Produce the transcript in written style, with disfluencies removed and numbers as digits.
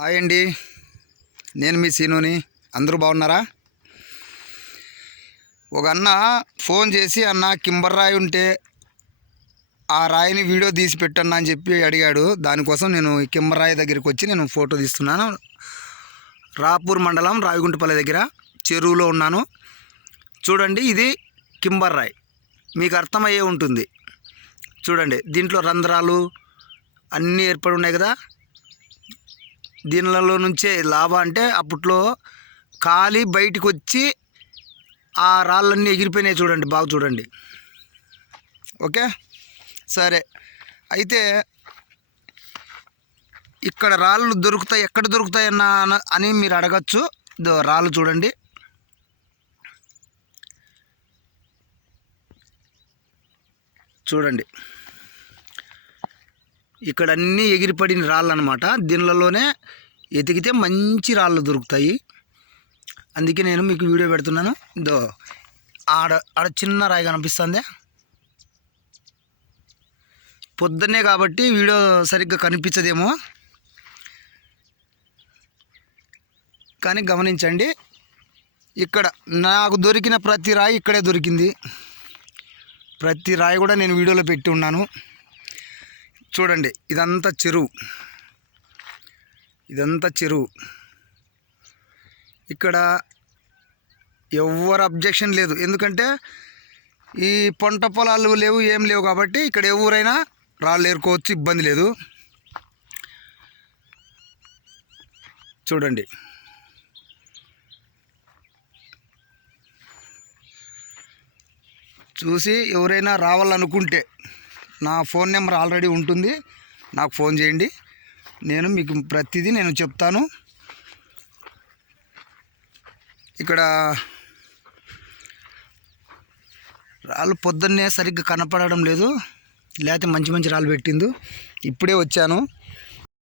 Hi అండి, నేను మీ సీనుని. అందరూ బాగున్నారా? ఒక అన్న ఫోన్ చేసి, అన్న కింబర్ రాయి ఉంటే ఆ రాయిని వీడియో తీసి పెట్టన్నా అని చెప్పి అడిగాడు. దానికోసం నేను ఈ కింబర్ రాయి దగ్గరికి వచ్చి నేను ఫోటో తీస్తున్నాను. రాపూర్ మండలం రావిగుంటపల్లి దగ్గర చెరువులో ఉన్నాను. చూడండి, ఇది కింబర్ రాయి. మీకు అర్థమయ్యే ఉంటుంది. చూడండి, దీంట్లో రంధ్రాలు అన్నీ ఏర్పడి ఉన్నాయి కదా. దీనిలో నుంచే లాభా అంటే అప్పట్లో కాలి బయటికి వచ్చి ఆ రాళ్ళన్నీ ఎగిరిపోయినాయి. చూడండి, బాగా చూడండి. ఓకే, సరే. అయితే ఇక్కడ రాళ్ళు దొరుకుతాయి, ఎక్కడ దొరుకుతాయి అని మీరు అడగచ్చు. రాళ్ళు చూడండి, చూడండి. ఇక్కడ అన్నీ ఎగిరిపడిన రాళ్ళు అనమాట. దీనిలోనే ఎతికితే మంచి రాళ్ళు దొరుకుతాయి. అందుకే నేను మీకు వీడియో పెడుతున్నాను. ఆడ ఆడ చిన్న రాయి కనిపిస్తుంది. పొద్దున్నే కాబట్టి వీడియో సరిగ్గా కనిపించదేమో, కానీ గమనించండి. ఇక్కడ నాకు దొరికిన ప్రతి రాయి ఇక్కడే దొరికింది. ప్రతి రాయి కూడా నేను వీడియోలో పెట్టి ఉన్నాను. చూడండి, ఇదంతా చెరువు. ఇక్కడ ఎవరు అబ్జెక్షన్ లేదు, ఎందుకంటే ఈ పంట పొలాలు లేవు, ఏం లేవు కాబట్టి ఇక్కడ ఎవరైనా రాళ్ళు ఏరుకోవచ్చు, ఇబ్బంది లేదు. చూడండి, చూసి ఎవరైనా రావాలనుకుంటే నా ఫోన్ నెంబర్ ఆల్రెడీ ఉంటుంది, నాకు ఫోన్ చేయండి. నేను మీకు ప్రతిదీ నేను చెప్తాను. ఇక్కడ రాళ్ళు పొద్దున్నే సరిగ్గా కనపడడం లేదు, లేకపోతే మంచి మంచి రాళ్ళు పెట్టింది. ఇప్పుడే వచ్చాను.